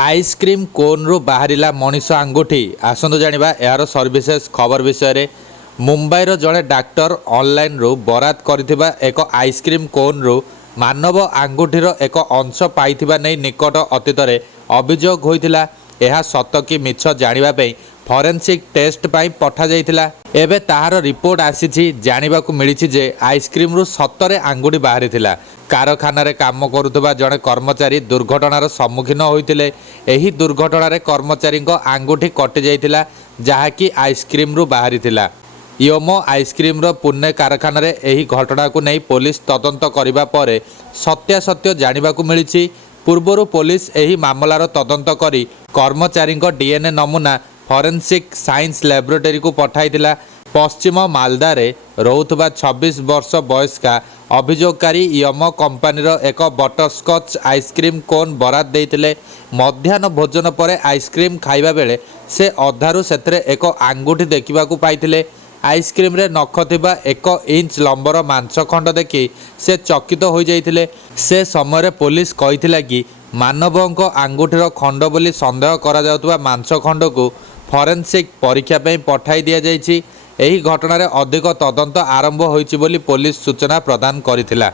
Ice cream cone रु बाहरिला मनीष आंगुठी आसतु जानिबा यार services खबर विषय रे। मुंबईर जड़े डाक्टर ऑनलाइन रु बरात करथिबा एक आइसक्रीम कोन रु मानव आंगुठीर एक अंश पाइथिबा नै निकट अतीत रे अभियोग होइथिला। यह सत कि मिछ जानिबा पई फॉरेंसिक टेस्ट पाई पठा जाइथिला। एबे ताहार रिपोर्ट आसीछि जानिबाकू मिलिछि जे आइसक्रीम रु सतरे आंगुठी बाहरिथिला। कारखाना रे काम करुथबा जड़े कर्मचारी दुर्घटनार सम्मुखीन होइथिले। एही दुर्घटना कर्मचारी आंगुठी कटि जाइथिला जहाँकि आइसक्रीम रु बाहरिथिला। योमो आइसक्रीम रो पुणे कारखाना रे एही घटना को नहीं पुलिस तदंत करिबा परे सत्यासत्य जानिबाकू मिलिछि। पूर्वरु पुलिस एही मामलार तदंत करी कर्मचारी डीएनए नमूना फॉरेंसिक साइंस लैबोरेटरी को पठाइथिला। पश्चिम मालदा रे रहुथबा 26 वर्ष बयस्का अभियोगकारी यम कंपानी एक बटरस्कच आइसक्रीम कोन बरात देइथिले। मध्याह्न भोजन पर आइसक्रीम खाइबा बेले से अधारू सेथरे एक आंगुठी देखिबाकू पाइथिले। आइसक्रीम रे नख थिबा 1 इंच लंबर मांस खंड देखि से चकित हो जाइथिले। से समय पुलिस कहिथिला कि मानवଙ୍କ आंगुठीर खंड बोली संदेह करा जाउतबा मांस खंड को फॉरेंसिक परीक्षा पे पठाई दिया जाइछि। एही घटना रे अधिक तदंत आरंभ होइछि बोली पुलिस सूचना प्रदान करिथिला।